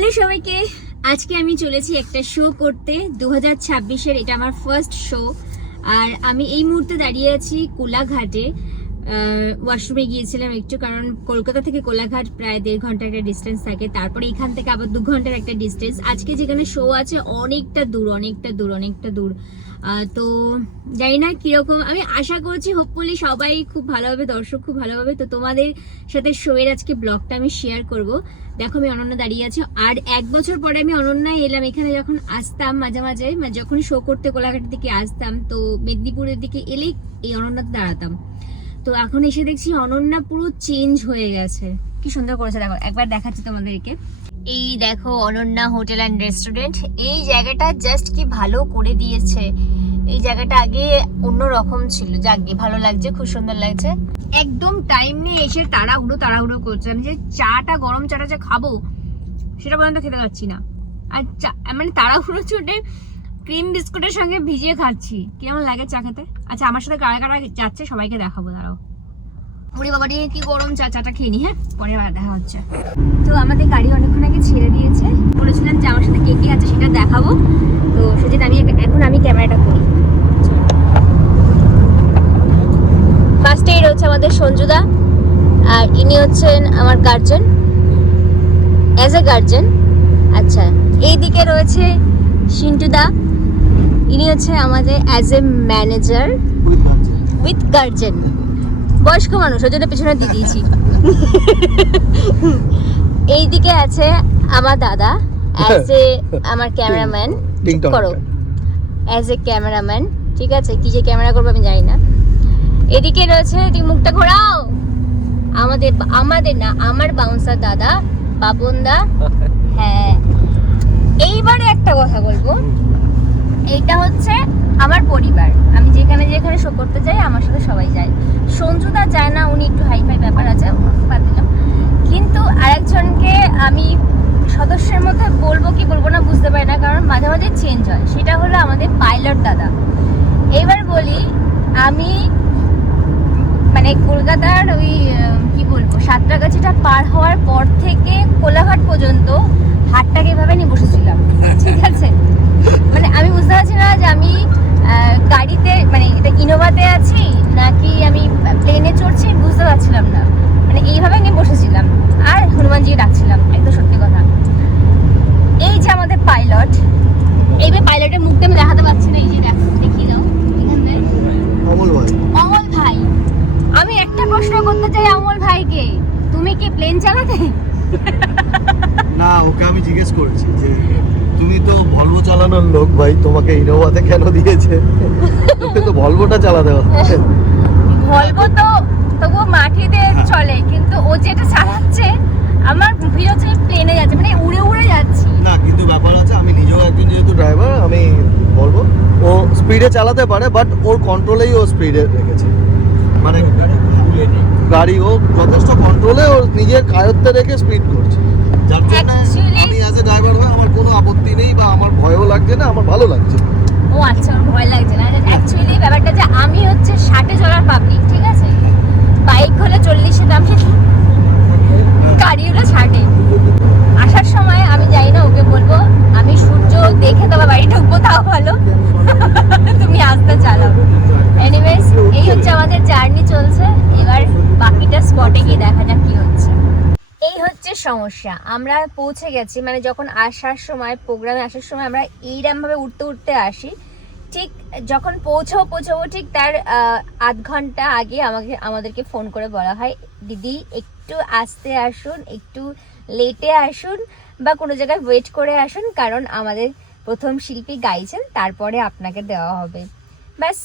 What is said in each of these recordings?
Hello সবাইকে, আজকে আমি চলেছি একটা শো করতে 2026-এর। এটা আমার ফার্স্ট শো। আর আমি এই মুহূর্তে দাঁড়িয়ে আছি কোলাঘাটে। ওয়াশরুমে গিয়েছিলাম একটু, কারণ কলকাতা থেকে কোলাঘাট প্রায় 1.5 ঘন্টার একটা ডিস্টেন্স থাকে। তারপরে এখান থেকে আবার 2 ঘন্টার একটা ডিস্টেন্স। আজকে যেখানে শো আছে অনেকটা দূর। তো জানি না কিরকম, আমি আশা করছি হোপফুলি সবাই খুব ভালো হবে, দর্শক খুব ভালো হবে। তো তোমাদের সাথে শো এর আজকে ব্লগটা আমি শেয়ার করব। দেখো আমি অনন্যা দাঁড়িয়ে আছি, আর 1 বছর পরে আমি অনন্যায় এলাম। এখানে যখন আসতাম মাঝে মাঝে, যখন শো করতে কোলাঘাটের দিকে আসতাম, তো মেদিনীপুরের দিকে এলেই এই অনন্যাতে দাঁড়াতাম। তো এখন এসে দেখছি অনন্যা পুরো চেঞ্জ হয়ে গেছে। কি সুন্দর করেছে দেখো, একবার দেখাচ্ছি তোমাদেরকে। এই দেখো অনন্যা হোটেল অ্যান্ড রেস্টুরেন্ট। এই জায়গাটা জাস্ট কি ভালো করে দিয়েছে। এই জায়গাটা আগে অন্য রকম ছিল, যাকে ভালো লাগছে, খুব সুন্দর লাগছে। একদম টাইম নিয়ে এসে তাড়াহুড়ো করছে। আমি যে চাটা, গরম চাটা যে খাবো সেটা পর্যন্ত খেতে পাচ্ছি না। আর মানে তাড়াহুড়ো ছুটে ক্রিম বিস্কুটের সঙ্গে ভিজিয়ে খাচ্ছি। কেমন লাগে চা খেতে? আচ্ছা, আমার সাথে কারা কারা যাচ্ছে সবাইকে দেখাবো, দাঁড়াও। ওরে বাবা রে, কি গরম চাটা খেয়ে নি। হ্যাঁ, পরে আবার দেখা হচ্ছে। তো আমাদের গাড়ি অনেকক্ষণ আগে ছেড়ে দিয়েছে। বলেছিলাম যে আমার সাথে কে কে আছে সেটা দেখাবো। তো সেদিন আমি ক্যামেরাটা করি। ফার্স্টে রয়েছে আমাদের সঞ্জুদা, আর ইনি হচ্ছেন আমার গার্জেন, অ্যাজ এ গার্জেন। আচ্ছা, এইদিকে রয়েছে সিন্টুদা, ইনি হচ্ছে আমাদের as a manager with guardian. বয়স্ক মানুষ, ওই জন্য পেছনে দিয়ে দিয়েছি। এইদিকে আছে আমার দাদা, অ্যাজ এ আমার ক্যামেরাম্যান। করো, অ্যাজ এ ক্যামেরাম্যান, ঠিক আছে? কি যে ক্যামেরা করবো আমি জানি না। এদিকে রয়েছে, মুখটা ঘোরাও, আমাদের না, আমার বাউন্সার দাদা বাপন দা। হ্যাঁ, এইবারে একটা কথা বলবো, এইটা হচ্ছে আমার পরিবার। আমি যেখানে যেখানে শো করতে যাই আমার সাথে সবাই যায়। সঞ্জুদা যায় না, উনি একটু হাইফাই ব্যাপার আছে, বাদ দিলাম। কিন্তু আরেকজনকে আমি সদস্যের মধ্যে বলবো কি বলবো না বুঝতে পারি না, কারণ মাঝে মাঝে চেঞ্জ হয়। সেটা হলো আমাদের পাইলট দাদা। এবার বলি, আমি মানে কলকাতার ওই কি বলবো, সাঁতরাগাছিটা পার হওয়ার পর থেকে কোলাঘাট পর্যন্ত হাটটাকে এভাবে নিয়ে বসেছিলাম, ঠিক আছে? মানে আমি বুঝতে পারছি না যে আমি গাড়িতে, মানে এটা ইনোভাতে আছি নাকি আমি প্লেনে চড়ছি, বুঝতে পারছিলাম না। মানে এইভাবে নিয়ে বসেছিলাম আর হনুমানজি ডাকছিলাম, একদম সত্যি কথা। এই যে আমাদের পাইলট, এই যে পাইলটের মুখটা আমি দেখাতে পারছি না, এই যে দেখিয়ে দাও এখানে, অমল ভাই। আমি একটা প্রশ্ন করতে চাই অমল ভাইকে, তুমি কি প্লেন চালাতে? না, ওকে আমি জিজ্ঞেস করেছি যে তুমি তো ভলভো চালানোর লোক ভাই, তোমাকে ইনোভাতে কেন দিয়েছে? ওকে তো ভলভোটা চালাতে হচ্ছে। ভলভো তো তবুও মাটিতে চলে, কিন্তু ও যেটা চালাচ্ছে আমার ভিড় হচ্ছে প্লেনে যাচ্ছে, মানে উড়ে যাচ্ছি। না, কিন্তু ব্যাপার আছে, আমি নিজেও একজন যেহেতু ড্রাইভার, আমি বলবো ও স্পিডে চালাতে পারে, বাট ওর কন্ট্রোলেই ও স্পিডে রেখেছে। মানে গাড়ি ও যথেষ্ট কন্ট্রোলে ও নিজের আয়ত্তে রেখে স্পিড করছে, যার জন্য আমি অ্যাজ এ ড্রাইভার হয়ে আমার কোনো আপত্তি নেই, বা আমার ভয়ও লাগছে না, আমার ভালো লাগছে। ও আচ্ছা, ওর ভয় লাগছে না। অ্যাকচুয়ালি ব্যাপারটা যে আমি হচ্ছে 60-এ চলার পাবলিক, ঠিক আছে? বাইক হলে 40-এ নামে, গাড়ি হলো 60-এ। আসার সময় আমি যাই না, ওকে বলবো আমি সূর্য দেখে তোমার বাড়ি ঢুকবো, তাও ভালো, তুমি আস্তে চালাও। এনিওয়েজ, এই হচ্ছে আমাদের জার্নি চলছে। এবার বাকিটা স্পটে গিয়ে দেখা যাক কি হচ্ছে। এই হচ্ছে সমস্যা, আমরা পৌঁছে গেছি। মানে যখন আসার সময়, প্রোগ্রামে আসার সময় আমরা এইরকম ভাবে উঠতে আসি, ঠিক যখন পৌঁছাবো ঠিক তার আধ ঘন্টা আগে আমাদেরকে ফোন করে বলা হয়, দিদি একটু আস্তে আসুন, একটু লেটে আসুন, বা কোনো জায়গায় ওয়েট করে আসুন, কারণ আমাদের প্রথম শিল্পী গাইছেন, তারপরে আপনাকে দেওয়া হবে। ব্যাস,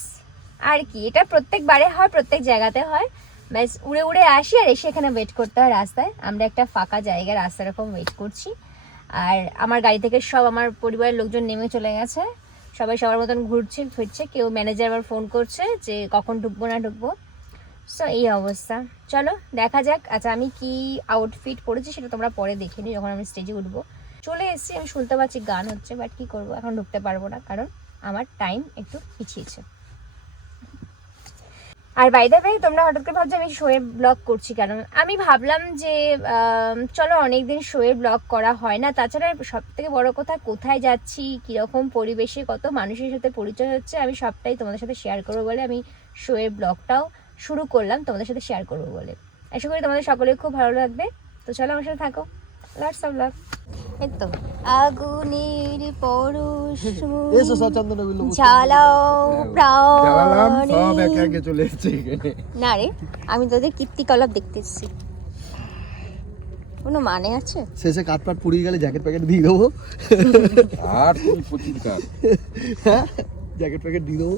আর কি, এটা প্রত্যেকবারে হয়, প্রত্যেক জায়গাতে হয়। ব্যাস, উড়ে আসি আর এসে এখানে ওয়েট করতে হয় রাস্তায়। আমরা একটা ফাঁকা জায়গায় রাস্তা এরকম ওয়েট করছি। আর আমার গাড়ি থেকে সব আমার পরিবারের লোকজন নেমে চলে গেছে, সবাই সবার মতন ঘুরছে ফিরছে। কেউ ম্যানেজার আবার ফোন করছে যে কখন ঢুকবো না ঢুকবো। সো এই অবস্থা, চলো দেখা যাক। আচ্ছা, আমি কি আউটফিট পরেছি সেটা তোমরা পরে দেখে নিই যখন আমি স্টেজে উঠবো। চলে এসেছি, আমি শুনতে পাচ্ছি গান হচ্ছে, বাট কি করবো, এখন ঢুকতে পারবো না কারণ আমার টাইম একটু পিছিয়েছে। আর বাই দ্য ওয়ে তোমরা হঠাৎ করে ভাবছো আমি শোয়ের ব্লগ করছি কেন। আমি ভাবলাম যে চলো অনেকদিন শোয়ের ব্লগ করা হয় না, তাছাড়া সব থেকে বড় কথা কোথায় যাচ্ছি, কীরকম পরিবেশে কত মানুষের সাথে পরিচয় হচ্ছে, আমি সবটাই তোমাদের সাথে শেয়ার করবো বলে আমি শোয়ের ব্লগটাও শুরু করলাম তোমাদের সাথে শেয়ার করবো বলে। আশা করি তোমাদের সকলের খুব ভালো লাগবে। তো চলো আমার সাথে থাকো, লটস অফ লাভ। এই তো আগুনের পরশ এসো সচন্দন বিল্লু জ্বালাও জ্বালালাম, সব একে প্রাণ। একে চলে এসেছে এখানে। না রে, আমি তোদের কীর্তিকলাপ দেখতে এসেছি, কোনো মানে আছে? শেষে কাঠপাট পুড়িয়ে গেলে জ্যাকেট প্যাকেট দিয়ে দেবো। আর তুমি প্রচুর কাজ। জ্যাকেট প্যাকেট দিয়ে দেবো।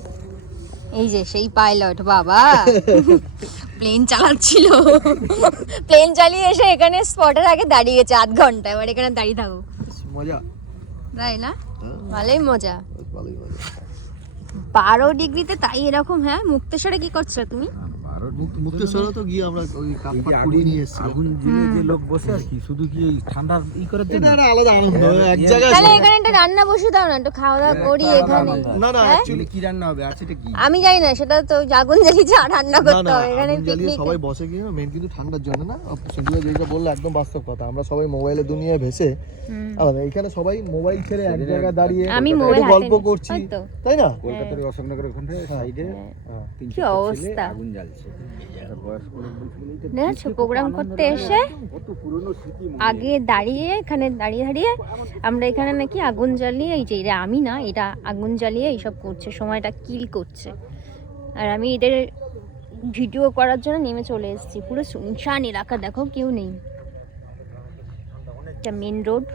এই যে সেই পাইলট বাবা প্লেন চালাচ্ছিল, প্লেন চালিয়ে এসে এখানে স্পটের আগে দাঁড়িয়েছে আধ ঘন্টা, এবার এখানে দাঁড়িয়ে থাকো। মজা, তাই না? ভালোই মজা। ভালোই মজা। 12 ডিগ্রিতে তাই এরকম। হ্যাঁ, মুক্তেশ্বরে কি করছো তুমি? মুক্তেশ্বরে তো গিয়ে আমরা ওই কাঠপাট পুড়িয়ে নিয়ে এসেছিলাম। আগুন জ্বেলে যে লোক বসে আর কি, শুধু কি এই ঠান্ডার করার জন্য? এটা একটা আলাদা আনন্দ, এক জায়গায়। তাহলে এখানে একটা রান্না বসে দাও না, একটু খাওয়া দাওয়া করি এখানে। না না, হ্যাঁ? Actually কি রান্না হবে আর সেটা কি? আমি জানি না, সেটা তো আগুন জ্বালিয়ে রান্না না করতে না, হবে এখানে। আগুন জ্বালিয়ে পিকনিক সবাই বসে গিয়ে মেন কিন্তু ঠান্ডার জন্য না। সেগুলো যেটা বললো একদম বাস্তব কথা। আমরা সবাই মোবাইলের দুনিয়ায় ভেসে আলাদা, এখানে সবাই মোবাইল ছেড়ে এক জায়গায় দাঁড়িয়ে আমি একটু মোবাইল গল্প হাতে করছি, নিই, হয়তো। তাই না? কলকাতার অশোকনগরের ওখানটায় সাইডে কি অবস্থা। আগুন জ্বালছে। বয়স্ক লোক বলছিল এইটা দেখছো প্রোগ্রাম করতে এসে কত পুরনো স্মৃতি। আগে দাঁড়িয়ে এখানে দাঁড়িয়ে দাঁড়িয়ে আমরা এখানে নাকি আগুন জ্বালিয়ে, এই যে এটা আমি না, এটা আগুন জ্বালিয়ে এইসব করছে, সময়টা কিল করছে। আর আমি এদের ভিডিও করার জন্য নেমে চলে এসেছি। পুরো শুনশান এলাকা, দেখো কেউ নেই। এটা মেন রোড,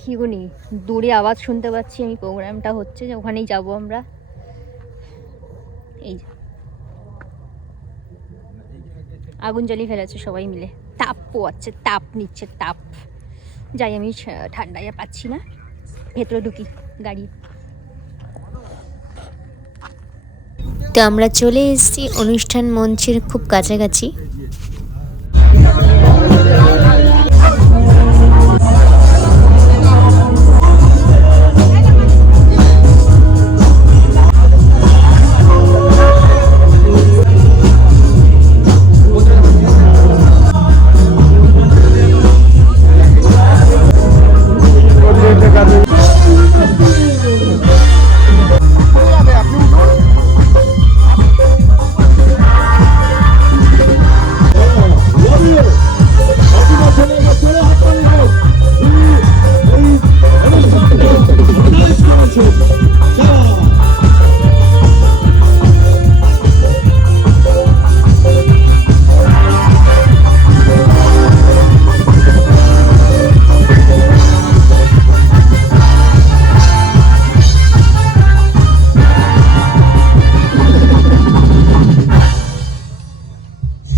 কেউ নেই। দূরে আওয়াজ শুনতে পাচ্ছি আমি, প্রোগ্রামটা হচ্ছে, যে ওখানেই যাবো আমরা। এই যে আগুন জ্বালিয়ে ফেলেছে সবাই মিলে, তাপ পোয়াচ্ছে, তাপ নিচ্ছে, তাপ। যাই, আমি ঠান্ডায় আর পাচ্ছি না, ভেতরে ঢুকি গাড়ি। তো আমরা চলে এসেছি অনুষ্ঠান মঞ্চের খুব কাছাকাছি।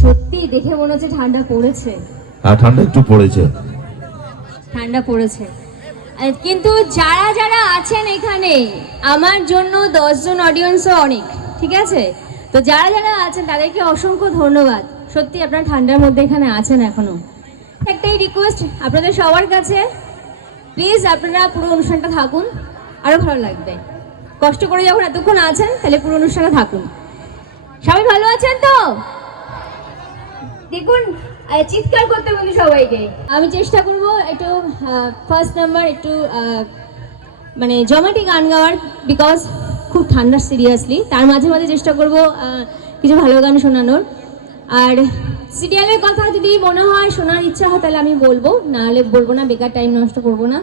সত্যি দেখে মনে হচ্ছে ঠান্ডা পড়েছে। হ্যাঁ, ঠান্ডা একটু পড়েছে। ঠান্ডা পড়েছে, কিন্তু যারা যারা আছেন এখানে, আমার জন্য 10 জন অডিয়েন্সও অনেক, ঠিক আছে? তো যারা যারা আছেন তাদেরকে অসংখ্য ধন্যবাদ। সত্যি আপনারা ঠান্ডার মধ্যে এখানে আছেন এখনো। একটাই রিকোয়েস্ট আপনাদের সবার কাছে, প্লিজ আপনারা পুরো অনুষ্ঠানটা থাকুন, আরো ভালো লাগবে। কষ্ট করে যখন এতক্ষণ আছেন, তাহলে পুরো অনুষ্ঠানে থাকুন। সবাই ভালো আছেন তো? দেখুন, চিৎকার করতে বলি সবাইকে। আমি চেষ্টা করব একটু ফার্স্ট নাম্বার একটু মানে জমাটি গান গাওয়ার, বিকজ খুব ঠান্ডা সিরিয়াসলি। তার মাঝে মাঝে চেষ্টা করব কিছু ভালো গান শোনানোর। আর সিরিয়ালের কথা যদি মনে হয় শোনার ইচ্ছা হয় তাহলে আমি বলবো, নাহলে বলবো না, বেকার টাইম নষ্ট করবো না।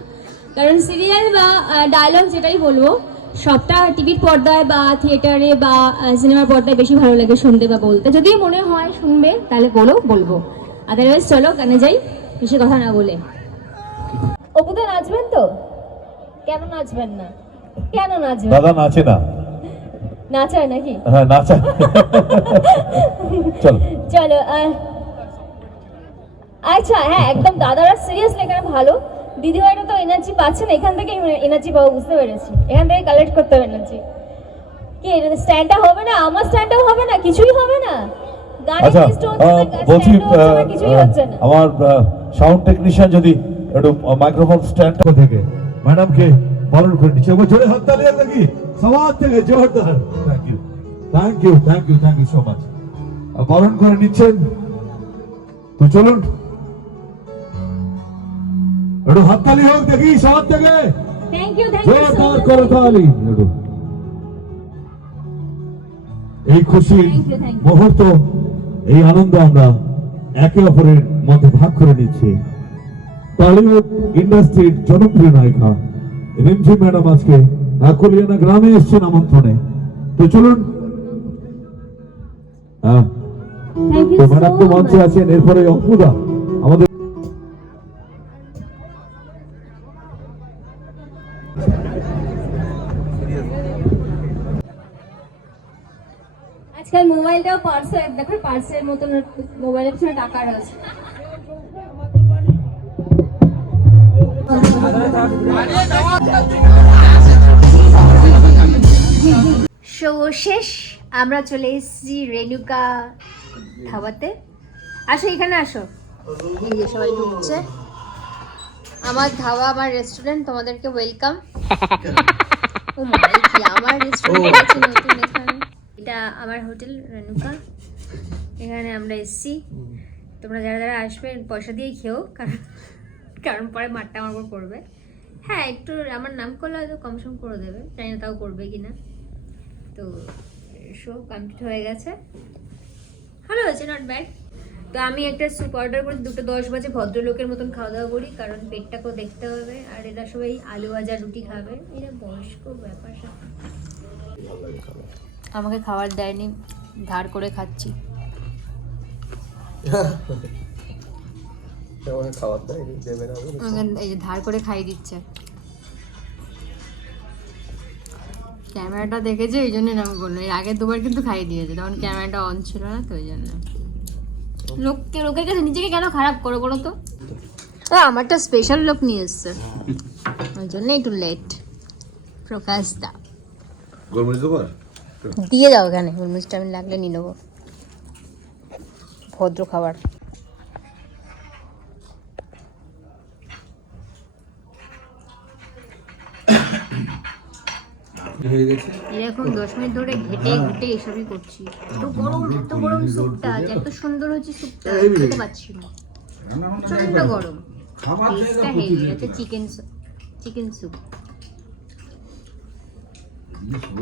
কারণ সিরিয়াল বা ডায়লগ যেটাই বলবো, সবটা টিভির পর্দায় বা থিয়েটারে বা সিনেমার পর্দায় বেশি ভালো লাগে শুনতে বা বলতে। যদি মনে হয় শুনবে তাহলে বলবো, আদারওয়াইজ চলো গানে যাই, বেশি কথা না বলে। অপুদা নাচবেন তো? কেন নাচবেন না? কেন নাচবেন? দাদা নাচে না। নাচায় নাকি? হ্যাঁ, নাচায়। চলো চলো। আচ্ছা, হ্যাঁ একদম দাদারা সিরিয়াসলি এখানে ভালো। দিদিভাইরা তো এনার্জি পাচ্ছে না, এখান থেকে এনার্জি পাবো, বুঝতে পেরেছি। এখান থেকে কালেক্ট করতে হবে এনার্জি। কি স্ট্যান্ডটা হবে না? আমার স্ট্যান্ডটাও হবে না, কিছুই হবে না। আচ্ছা, বলছি কিছুই হচ্ছে না। আমার সাউন্ড টেকনিশিয়ান যদি একটু মাইক্রোফোন স্ট্যান্ড থেকে ম্যাডামকে বরণ করে নিচ্ছে, জোরে হাততালি নাকি সবার থেকে জোরদার। Thank you. Thank you so much. বরণ করে নিচ্ছেন তো চলুন একটু হাততালি হোক দেখি সবার থেকে, থ্যাংক ইউ সো জোরদার করে তালি। এই খুশির Thank you. মুহূর্ত, এই আনন্দ আমরা একে অপরের মধ্যে ভাগ করে নিচ্ছি। টলিউড ইন্ডাস্ট্রির জনপ্রিয় নায়িকা রিমঝিম ম্যাডাম আজকে কলিয়ানা গ্রামে এসছেন আমন্ত্রণে। তো চলুন, হ্যাঁ থ্যাংক তো ম্যাডাম তো মঞ্চে আছেন, এরপরে অপুদা আমাদের আজকাল মোবাইলটাও পার্সে, দেখো পার্সের মতন মোবাইলের পিছনে টাকা রয়েছে। শো শেষ, আমরা চলে এসেছি রেণুকা ধাবাতে। আসো এখানে আসো, এই যে সবাই ঢুকছে। আমার ধাবা, আমার রেস্টুরেন্ট, তোমাদেরকে ওয়েলকাম। ও মাই কি, আমার রেস্টুরেন্ট আছে নতুন এখানে। এটা আমার হোটেল রেণুকা, এখানে আমরা এসেছি। তোমরা যারা যারা আসবে পয়সা দিয়েই খেও, কারণ পরে মাঠটা আমার উপর পড়বে। হ্যাঁ, একটু আমার নাম করলে হয়তো কম সম করে দেবে, জানি না তাও করবে কিনা। তো শো কমপ্লিট হয়ে গেছে, ভালো হয়েছে, নট ব্যাড। তো আমি একটা স্যুপ অর্ডার করি, 2:10 বাজে, ভদ্রলোকের মতন খাওয়া দাওয়া করি, কারণ পেটটাকেও দেখতে হবে। আর এরা সবাই আলু ভাজা রুটি খাবে, এরা বয়স্ক ব্যাপার। আমাকে খাবার দেয়নি, ধার করে খাচ্ছি। খাবার দেয় দেবে না, এই যে ধার করে খাই দিচ্ছে। ক্যামেরাটা দেখেছে এই জন্য নাম বললো, এর আগে দুবার কিন্তু খাইয়ে দিয়েছে, তখন ক্যামেরাটা অন ছিল না, তো ওই জন্য। লোকের কাছে নিজেকে কেন খারাপ করো বলো তো? আমারটা স্পেশাল লোক নিয়ে এসছে, ওই জন্য একটু লেট। প্রকাশ দা গোলমরিচ দেবো, দিয়ে দাও এখানে, গোলমরিচটা আমি লাগলে নিয়ে নেবো। ভদ্র খাবার। এরকম 10 মিনিট ধরে ঘেটে ঘুটে এসবই করছি। এত গরম স্যুপটা, এত সুন্দর হচ্ছে স্যুপটা, খেতে পাচ্ছি না, প্রচন্ড গরম। টেস্টটা হেভি, এটা চিকেন স্যুপ,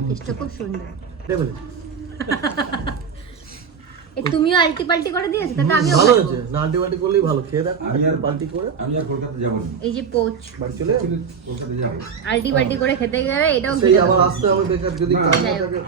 টেস্টটা খুব সুন্দর। তুমিও আলটি পাল্টি করে দিয়েছো, তাতে আমিও ভালো হয়েছে না, আলটি পাল্টি করলেই ভালো। খেয়ে দেখ, পাল্টি করে। আমি আর কলকাতা যাব না, এই যে পোচ বাড়ি চলে কলকাতা যাব। আলটি পাল্টি করে খেতে গেলে এটাও সেই আবার আসতে হবে বেকার, যদি কাজ না থাকে।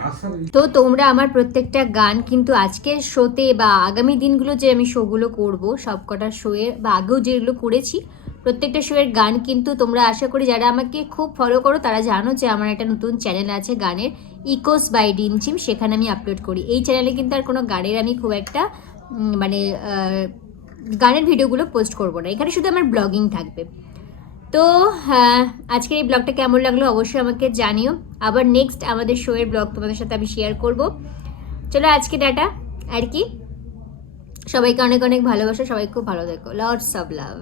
তো তোমরা আমার প্রত্যেকটা গান কিন্তু আজকের শোতে বা আগামী দিনগুলো যে আমি শোগুলো করব, সবকটা শোয়ের বা আগেও যেগুলো করেছি, প্রত্যেকটা শোয়ের গান কিন্তু তোমরা আশা করি যারা আমাকে খুব ফলো করো তারা জানো যে আমার একটা নতুন চ্যানেল আছে গানের, ইকোস বাই রিমঝিম, সেখানে আমি আপলোড করি। এই চ্যানেলে কিন্তু আর কোনো গানের আমি খুব একটা মানে গানের ভিডিওগুলো পোস্ট করব না, এখানে শুধু আমার ব্লগিং থাকবে। তো আজকের এই ব্লগটা কেমন লাগলো অবশ্যই আমাকে জানিও। আবার নেক্সট আমাদের শোয়ের ব্লগ তোমাদের সাথে আমি শেয়ার করব। চলো আজকে টাটা, আর কি, সবাইকে অনেক অনেক ভালোবাসা, সবাই খুব ভালো থেকো, লটস অফ লাভ।